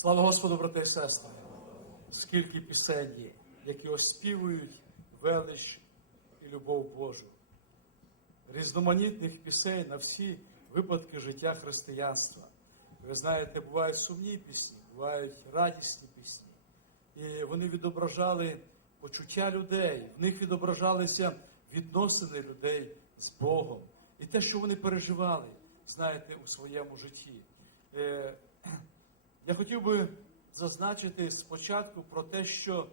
Слава Господу, брати і сестри! Скільки пісень які оспівують велич і любов Божу. Різноманітних пісень на всі випадки життя християнства. Ви знаєте, бувають сумні пісні, бувають радісні пісні. І вони відображали почуття людей, в них відображалися відносини людей з Богом. І те, що вони переживали, знаєте, у своєму житті. Я хотів би зазначити спочатку про те, що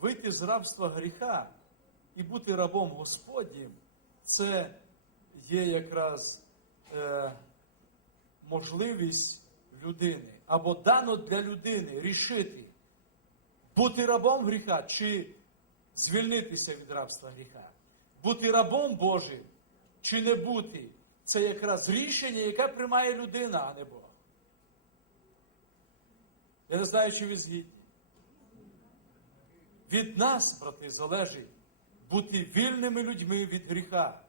вийти з рабства гріха і бути рабом Господнім це є якраз е, можливість людини або дано для людини рішити, бути рабом гріха чи звільнитися від рабства гріха, бути рабом Божим чи не бути. Це якраз рішення, яке приймає людина, а не Бог. Я не знаю, чи ви згідні. Від нас, брати, залежить бути вільними людьми від гріха,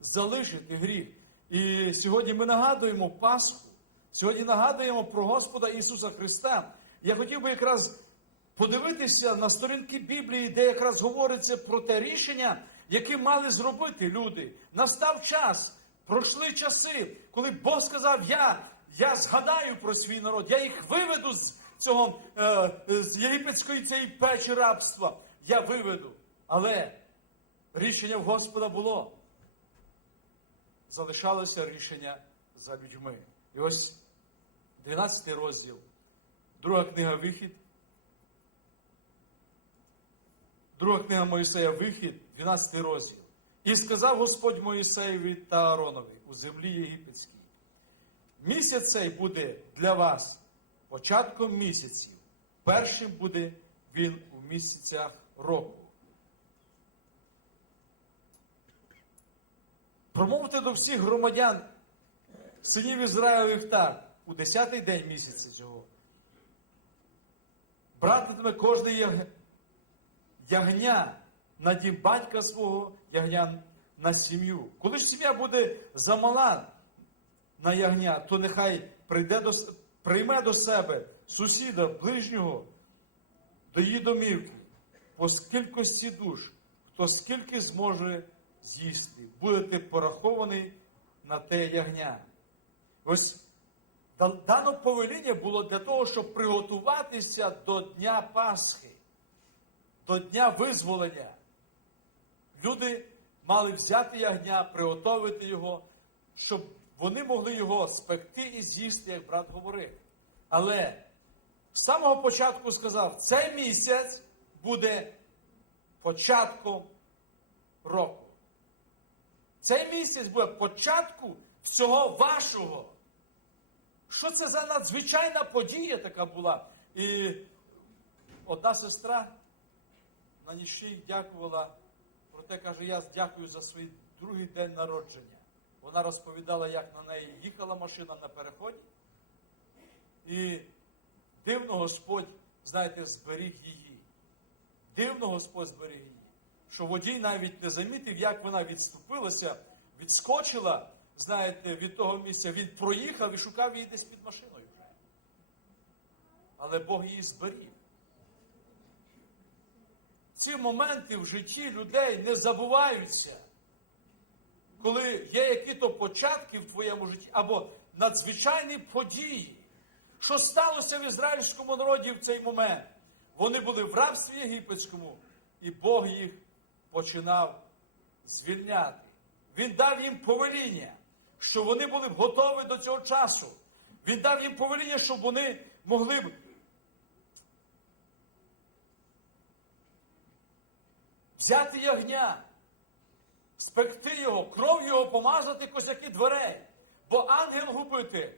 залишити гріх. І сьогодні ми нагадуємо Пасху, сьогодні нагадуємо про Господа Ісуса Христа. Я хотів би якраз подивитися на сторінки Біблії, де якраз говориться про те рішення, яке мали зробити люди. Настав час, пройшли часи, коли Бог сказав: Я я згадаю про свій народ, я їх виведу з цього е, з єгипетської цієї печі рабства. Я виведу. Але рішення в Господа було. Залишалося рішення за людьми. І ось 12 розділ, друга книга Вихід. Друга книга Моїсея Вихід, 12 розділ. І сказав Господь Моїсеєві та Ааронові у землі єгипетській. Місяць цей буде для вас початком місяців. Першим буде він у місяцях року. Промовте до всіх громадян синів Ізраїлевих так, у 10-й день місяця цього. Братиме кожне яг... ягня на дім батька свого, ягня на сім'ю. Коли ж сім'я буде замала на ягня, то нехай прийде до, прийме до себе сусіда, ближнього, до її домівки, по скількості душ, хто скільки зможе з'їсти, будете порахований на те ягня. Ось дане повеління було для того, щоб приготуватися до Дня Пасхи, до Дня визволення. Люди мали взяти ягня, приготувати його, щоб вони могли його спекти і з'їсти, як брат говорив. Але з самого початку сказав, цей місяць буде початком року. Цей місяць буде початку всього вашого. Що це за надзвичайна подія така була? І одна сестра на ніщій дякувала, проте каже, я дякую за свій другий день народження. Вона розповідала, як на неї їхала машина на переході. І дивно Господь, знаєте, зберіг її. Дивно Господь зберіг її. Що водій навіть не замітив, як вона відступилася, відскочила, знаєте, від того місця. Він проїхав і шукав її десь під машиною. Але Бог її зберіг. Ці моменти в житті людей не забуваються коли є які-то початки в твоєму житті, або надзвичайні події, що сталося в ізраїльському народі в цей момент. Вони були в рабстві єгипетському, і Бог їх починав звільняти. Він дав їм повеління, що вони були б готові до цього часу. Він дав їм повеління, щоб вони могли б взяти ягня спекти його, кров його помазати козяки дверей. Бо ангел-губитель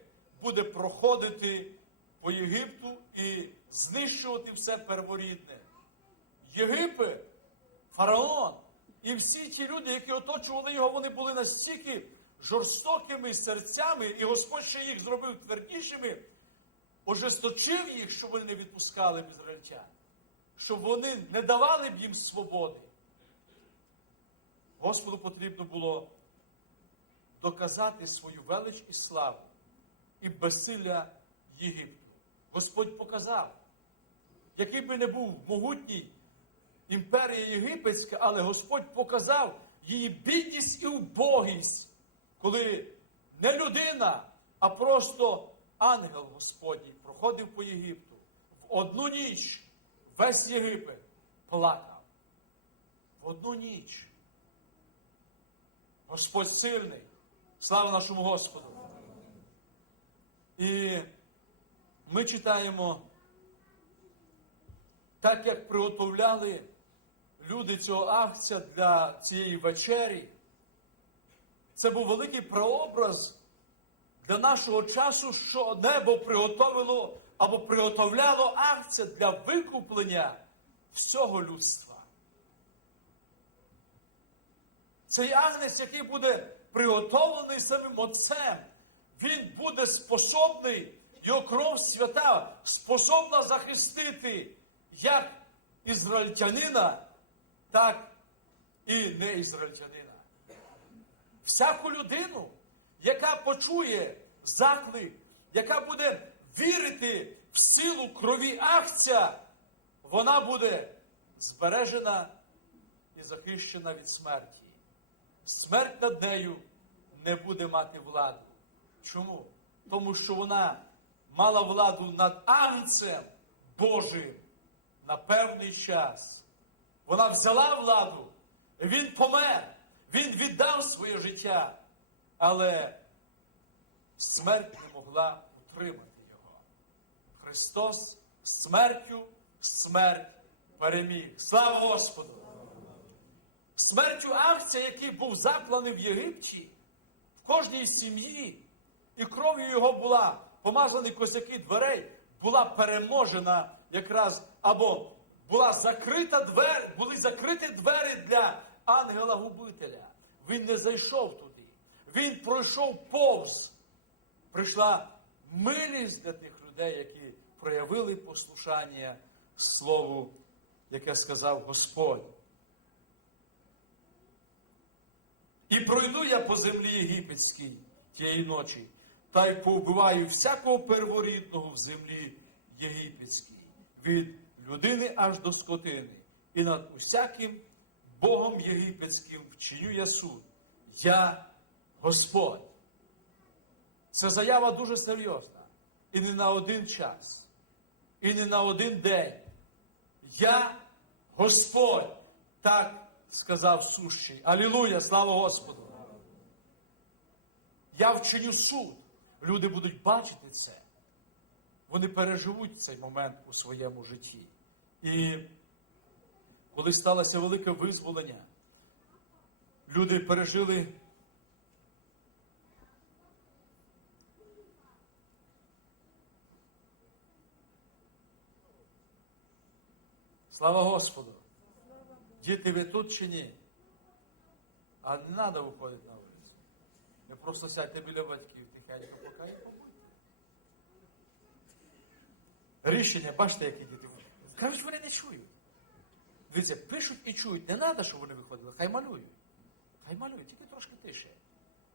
буде проходити по Єгипту і знищувати все перворідне. Єгипет, фараон і всі ті люди, які оточували його, вони були настільки жорстокими серцями, і Господь ще їх зробив твердішими, ожесточив їх, щоб вони не відпускали б ізраїльтян, щоб вони не давали б їм свободи. Господу потрібно було доказати свою велич і славу і безсилля Єгипту. Господь показав, який би не був могутній імперія Єгипетська, але Господь показав її бідність і убогість, коли не людина, а просто ангел Господній проходив по Єгипту. В одну ніч весь Єгипет плакав. В одну ніч. Господь сильний. Слава нашому Господу. І ми читаємо, так як приготовляли люди цього акція для цієї вечері, це був великий прообраз для нашого часу, що небо приготовило або приготовляло акція для викуплення всього людства. Цей агнець, який буде приготовлений самим Отцем, він буде способний, його кров свята, способна захистити як ізраїльтянина, так і неізраїльтянина. Всяку людину, яка почує заклик, яка буде вірити в силу крові акція, вона буде збережена і захищена від смерті. Смерть над нею не буде мати владу. Чому? Тому що вона мала владу над Агнцем Божим на певний час. Вона взяла владу, він помер, він віддав своє життя, але смерть не могла утримати його. Христос смертю смерть переміг. Слава Господу! Смертю акція, який був закланий в Єгипті, в кожній сім'ї, і кров'ю його була помазані косяки дверей, була переможена якраз або була закрита двері, були закриті двері для ангела-губителя. Він не зайшов туди. Він пройшов повз. Прийшла милість для тих людей, які проявили послушання Слову, яке сказав Господь. І пройду я по землі єгипетській тієї ночі, та й повбиваю всякого перворідного в землі єгипетській, від людини аж до скотини, і над усяким Богом єгипетським вчиню я суд. Я Господь. Це заява дуже серйозна. І не на один час, і не на один день. Я Господь. Так сказав сущий. Алілуя, слава Господу. Я вчиню суд. Люди будуть бачити це. Вони переживуть цей момент у своєму житті. І коли сталося велике визволення, люди пережили Слава Господу! Діти, ви тут чи ні? А не треба виходити на вулицю. Ви просто сядьте біля батьків тихенько, поки їх побудьте. Рішення, бачите, які діти. виходять. Кажуть, вони не чують. Дивіться, пишуть і чують. Не треба, щоб вони виходили, хай малюють. Хай малюють, тільки трошки тише.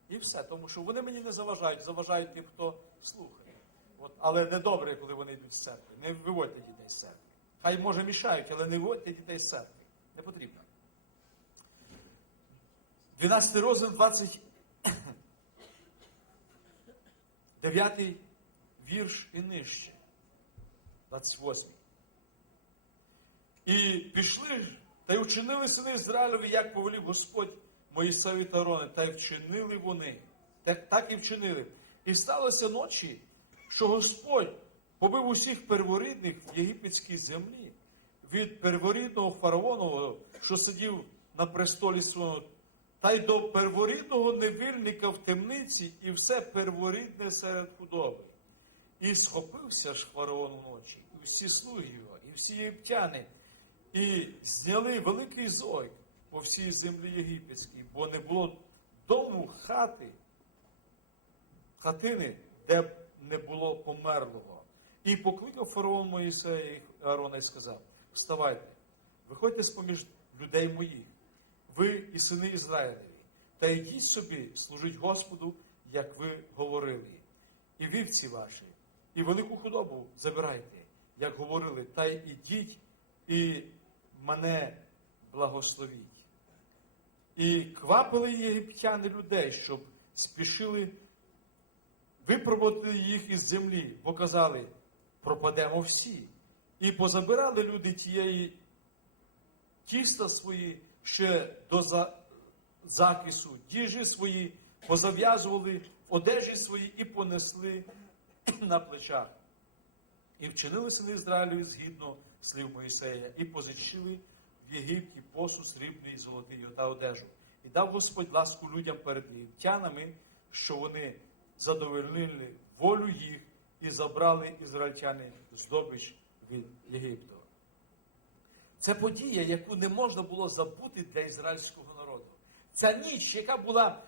І все. Тому що вони мені не заважають, заважають тим, хто слухає. От, але не добре, коли вони йдуть з церкви. Не виводьте дітей з церкви. Хай може мішають, але не виводьте дітей з церкви. Не потрібно. 12 розділ 29 вірш і нижче. 28. І пішли ж, та й вчинили сини Ізраїлеві, як повелів Господь Моїсеві та Арони, та й вчинили вони. Так, так і вчинили. І сталося ночі, що Господь побив усіх перворідних в єгипетській землі, від перворідного фараонового, що сидів на престолі свого, та й до перворідного невільника в темниці, і все перворідне серед худоби. І схопився ж фараон вночі, і всі слуги його, і всі єгиптяни, і зняли великий зой по всій землі єгипетській, бо не було дому хати, хатини, де б не було померлого. І покликав фараон Моїсея і Аарона і сказав: Вставайте, виходьте з поміж людей моїх, ви і сини Ізраїлеві, та йдіть собі, служіть Господу, як ви говорили, і вівці ваші, і велику худобу забирайте, як говорили, та й ідіть і мене благословіть. І квапили єгиптяни людей, щоб спішили випробувати їх із землі, бо казали, пропадемо всі. І позабирали люди тієї тіста свої ще до за- закису, діжі свої позав'язували, одежі свої і понесли на плечах. І вчинили сини Ізраїлю згідно слів Моїсея, і позичили в Єгипті посуд срібний і золотий та одежу. І дав Господь ласку людям перед єгиптянами, що вони задовольнили волю їх і забрали ізраїльтяни здобич від Єгипту. Це подія, яку не можна було забути для ізраїльського народу. Ця ніч, яка була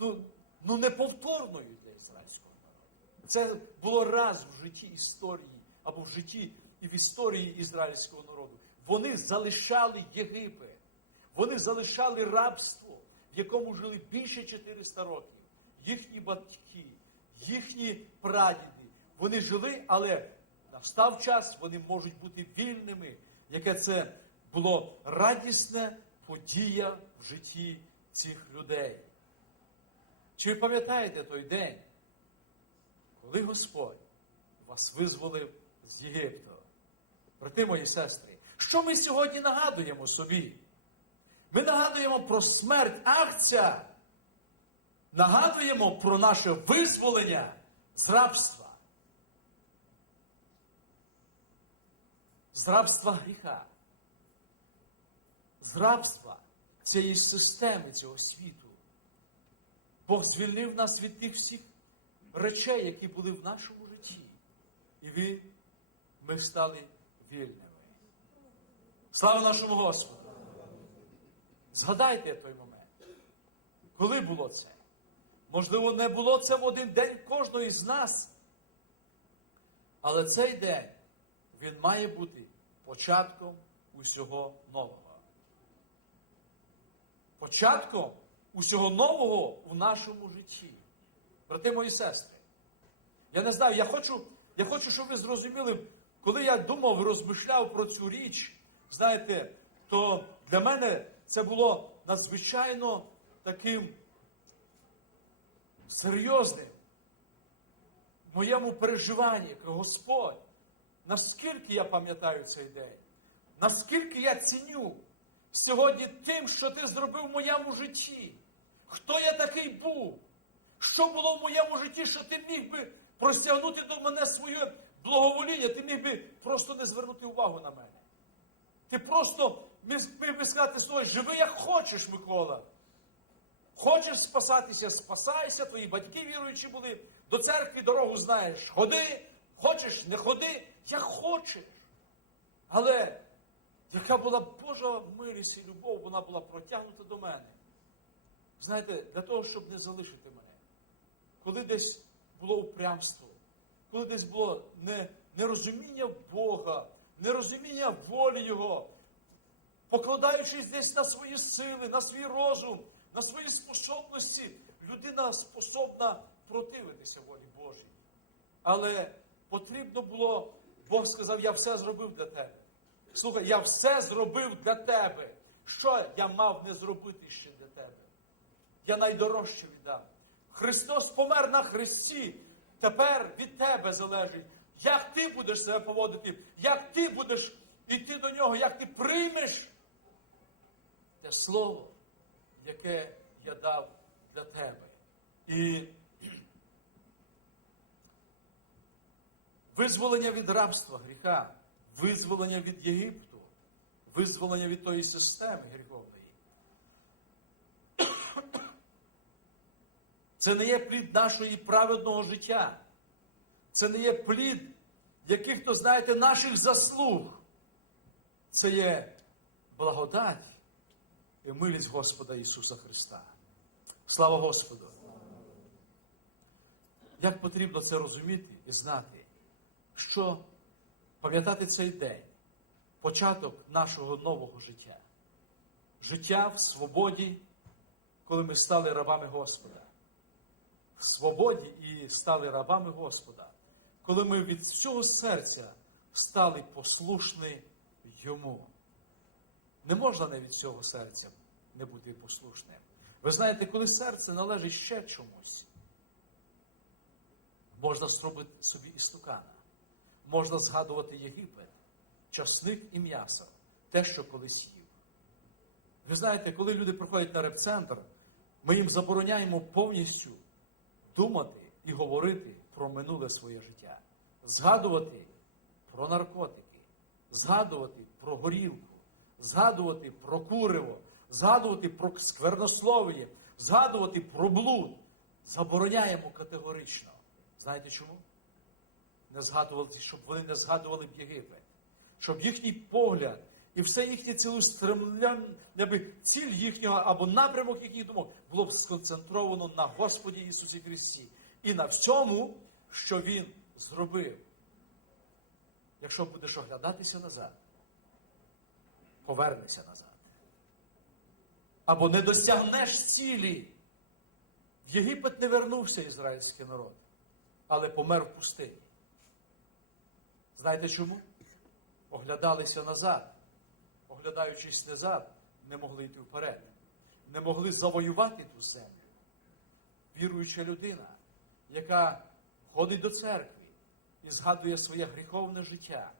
ну, ну, неповторною для ізраїльського народу. Це було раз в житті історії або в житті і в історії ізраїльського народу. Вони залишали Єгипет, вони залишали рабство, в якому жили більше 400 років. Їхні батьки, їхні прадіди. Вони жили, але настав час, вони можуть бути вільними. Яке це було радісне подія в житті цих людей. Чи ви пам'ятаєте той день, коли Господь вас визволив з Єгипту? Брати мої сестри, що ми сьогодні нагадуємо собі? Ми нагадуємо про смерть акція, нагадуємо про наше визволення з рабства. З рабства гріха, з рабства цієї системи цього світу. Бог звільнив нас від тих всіх речей, які були в нашому житті. І ви, ми стали вільними. Слава нашому Господу! Згадайте той момент. Коли було це? Можливо, не було це в один день кожного з нас. Але цей день, він має бути початком усього нового. Початком усього нового в нашому житті. Брати мої сестри. Я не знаю, я хочу, я хочу, щоб ви зрозуміли, коли я думав, розмишляв про цю річ, знаєте, то для мене це було надзвичайно таким серйозним в моєму переживанні, як Господь, наскільки я пам'ятаю цей день, наскільки я ціню сьогодні тим, що ти зробив в моєму житті, хто я такий був, що було в моєму житті, що ти міг би простягнути до мене своє благовоління, ти міг би просто не звернути увагу на мене. Ти просто міг би сказати слово, живи як хочеш, Микола. Хочеш спасатися, спасайся, твої батьки віруючі були, до церкви дорогу знаєш, ходи, хочеш, не ходи, як хочеш. Але яка була Божа милість і любов, вона була протягнута до мене. Знаєте, для того, щоб не залишити мене. Коли десь було упрямство, коли десь було не, нерозуміння Бога, нерозуміння волі Його, покладаючись десь на свої сили, на свій розум, на свої способності, людина способна противитися волі Божій. Але потрібно було, Бог сказав, я все зробив для тебе. Слухай, я все зробив для тебе. Що я мав не зробити ще для тебе? Я найдорожче віддав. Христос помер на Христі. Тепер від тебе залежить, як ти будеш себе поводити, як ти будеш йти до нього, як ти приймеш те слово, яке я дав для тебе. І визволення від рабства гріха, визволення від Єгипту, визволення від тої системи гріховної. Це не є плід нашої праведного життя. Це не є плід яких-то, знаєте, наших заслуг. Це є благодать і милість Господа Ісуса Христа. Слава Господу! Як потрібно це розуміти і знати, що пам'ятати цей день, початок нашого нового життя, життя в свободі, коли ми стали рабами Господа в свободі і стали рабами Господа, коли ми від всього серця стали послушні йому. Не можна не від всього серця не бути послушним. Ви знаєте, коли серце належить ще чомусь, можна зробити собі істукана, можна згадувати Єгипет, часник і м'ясо, те, що колись їв. Ви знаєте, коли люди приходять на репцентр, ми їм забороняємо повністю думати і говорити про минуле своє життя, згадувати про наркотики, згадувати про горілку, згадувати про куриво, згадувати про сквернослов'я, згадувати про блуд. Забороняємо категорично. Знаєте чому? Не згадували, щоб вони не згадували Єгипет, щоб їхній погляд і все їхнє якби ціль їхнього або напрямок їхніх думок було б сконцентровано на Господі Ісусі Христі і на всьому, що Він зробив. Якщо будеш оглядатися назад, повернешся назад. Або не досягнеш цілі. В Єгипет не вернувся ізраїльський народ, але помер в пустині. Знаєте чому? Оглядалися назад. Оглядаючись назад, не могли йти вперед. Не могли завоювати ту землю. Віруюча людина, яка ходить до церкви і згадує своє гріховне життя,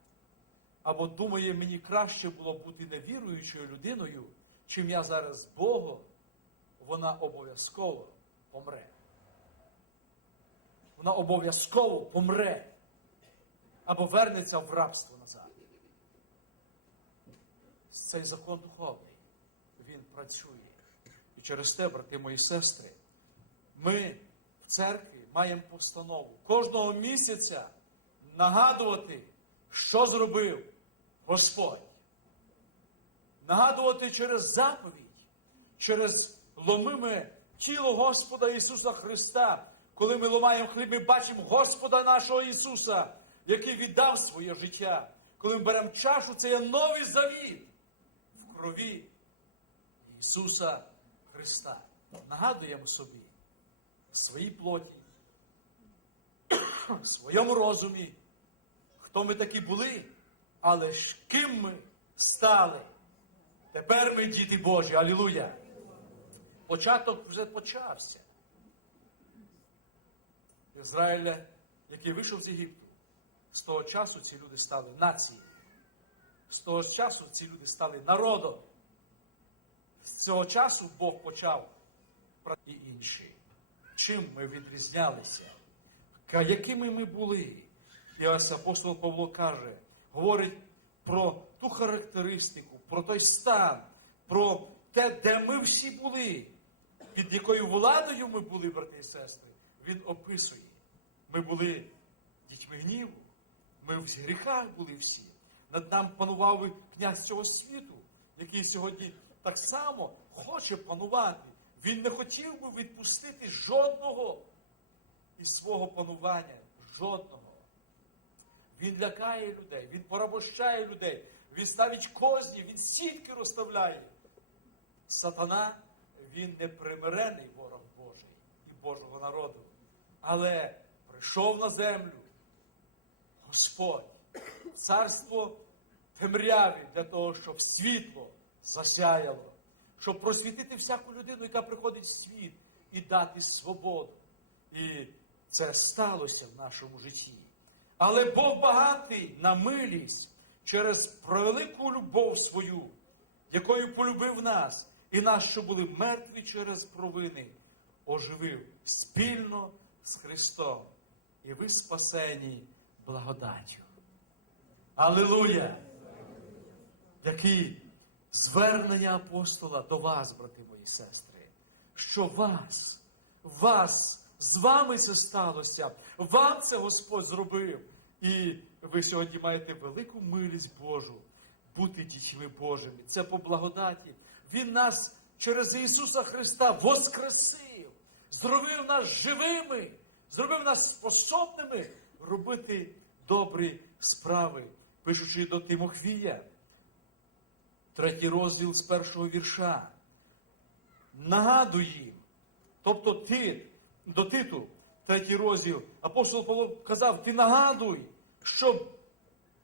або думає, мені краще було бути невіруючою людиною, чим я зараз Богом, вона обов'язково помре. Вона обов'язково помре або вернеться в рабство назад. Цей закон духовний, він працює. І через те, брати мої сестри, ми в церкві маємо постанову кожного місяця нагадувати, що зробив Господь. Нагадувати через заповідь, через ломиме тіло Господа Ісуса Христа. Коли ми ламаємо хліб, ми бачимо Господа нашого Ісуса, який віддав своє життя. Коли ми беремо чашу, це є новий завіт в крові Ісуса Христа. Нагадуємо собі в своїй плоті, в своєму розумі, хто ми такі були, але ж ким ми стали. Тепер ми діти Божі. Алілуя! Початок вже почався. Ізраїля, який вийшов з Єгипту, з того часу ці люди стали нацією. З того часу ці люди стали народом. З цього часу Бог почав і інші. Чим ми відрізнялися? Якими ми були? І ось апостол Павло каже, говорить про ту характеристику, про той стан, про те, де ми всі були, під якою владою ми були, брати і сестри, він описує. Ми були дітьми гніву, ми в гріхах були всі. Над нам панував князь цього світу, який сьогодні так само хоче панувати. Він не хотів би відпустити жодного із свого панування. Жодного. Він лякає людей, він порабощає людей, він ставить козні, він сітки розставляє. Сатана, він непримирений ворог Божий і Божого народу. Але прийшов на землю Господь, царство темряві для того, щоб світло засяяло, щоб просвітити всяку людину, яка приходить в світ, і дати свободу. І це сталося в нашому житті. Але Бог багатий на милість через превелику любов свою, якою полюбив нас, і нас, що були мертві через провини, оживив спільно з Христом. І ви спасені благодаттю. Аллилуйя! Які звернення апостола до вас, брати мої сестри, що вас, вас, з вами це сталося, вам це Господь зробив. І ви сьогодні маєте велику милість Божу бути дітьми Божими. Це по благодаті. Він нас через Ісуса Христа воскресив, зробив нас живими, зробив нас способними робити добрі справи, пишучи до Тимохвія, третій розділ з першого вірша. Нагадую їм, тобто ти, до Титу, третій розділ, апостол Павло казав, ти нагадуй, щоб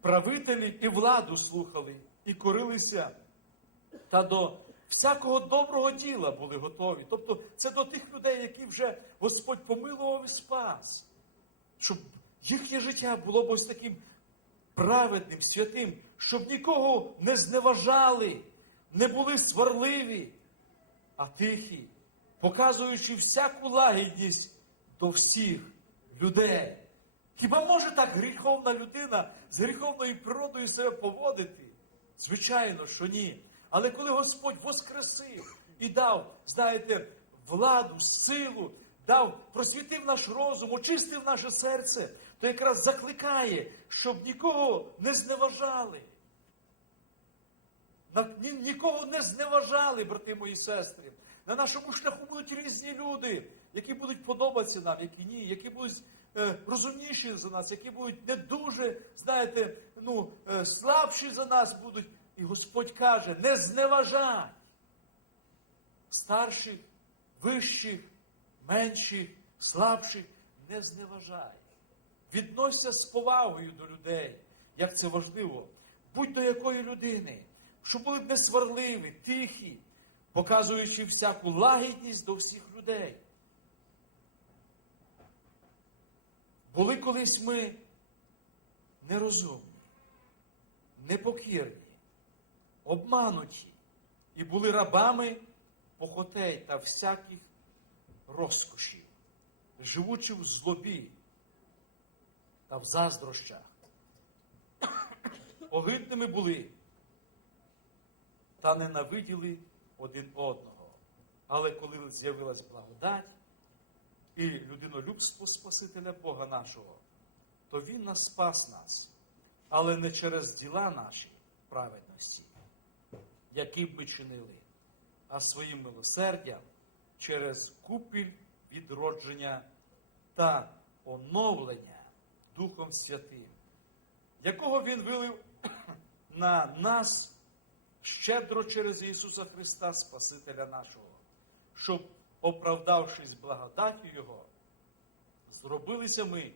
правителі і владу слухали і корилися, та до всякого доброго діла були готові. Тобто це до тих людей, які вже Господь помилував і спас, щоб їхнє життя було б ось таким праведним, святим, щоб нікого не зневажали, не були сварливі, а тихі, показуючи всяку лагідність до всіх людей. Хіба може так гріховна людина з гріховною природою себе поводити? Звичайно, що ні. Але коли Господь воскресив і дав, знаєте, владу, силу, дав, просвітив наш розум, очистив наше серце, то якраз закликає, щоб нікого не зневажали. Нікого не зневажали, брати мої сестри. На нашому шляху будуть різні люди, які будуть подобатися нам, які ні, які будуть е, розумніші за нас, які будуть не дуже, знаєте, ну, е, слабші за нас будуть. І Господь каже, не зневажай старших, вищих, менших, слабших, не зневажай. Відносься з повагою до людей, як це важливо. Будь до якої людини, щоб були б несварливі, тихі, показуючи всяку лагідність до всіх людей. Були колись ми нерозумні, непокірні, обмануті і були рабами похотей та всяких розкошів, живучи в злобі та в заздрощах. Огидними були та ненавиділи один одного. Але коли з'явилась благодать і людинолюбство Спасителя Бога нашого, то Він нас спас нас, але не через діла наші праведності, які б ми чинили, а своїм милосердям через купіль відродження та оновлення Духом Святим, якого Він вилив на нас щедро через Ісуса Христа, Спасителя нашого, щоб, оправдавшись благодаттю Його, зробилися ми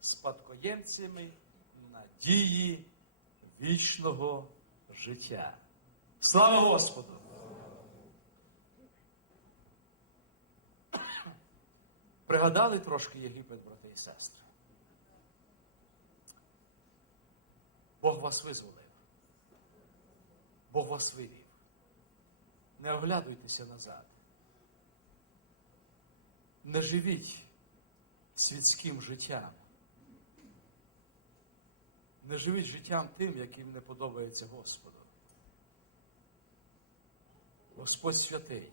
спадкоємцями надії вічного життя. Слава Господу! Пригадали трошки Єгипет, брати і сестри? Бог вас визволив. Бог вас вивів. Не оглядуйтеся назад. Не живіть світським життям. Не живіть життям тим, яким не подобається Господу. Господь святий.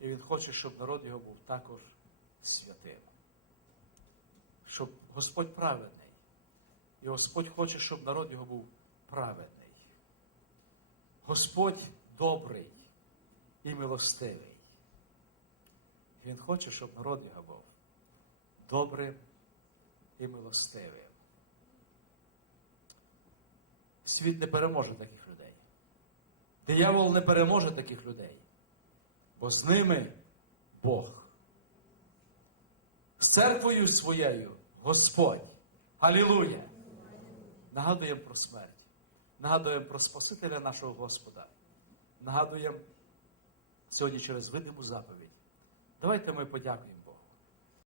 І Він хоче, щоб народ його був також святим. Щоб Господь праведний. І Господь хоче, щоб народ його був праведний. Господь добрий і милостивий. Він хоче, щоб народ його був добрим і милостивим. Світ не переможе таких людей. Диявол не переможе таких людей, бо з ними Бог. З церквою своєю Господь. Алілуя! Нагадуємо про смерть. Нагадуємо про Спасителя нашого Господа. Нагадуємо сьогодні через видиму заповідь. Давайте ми подякуємо.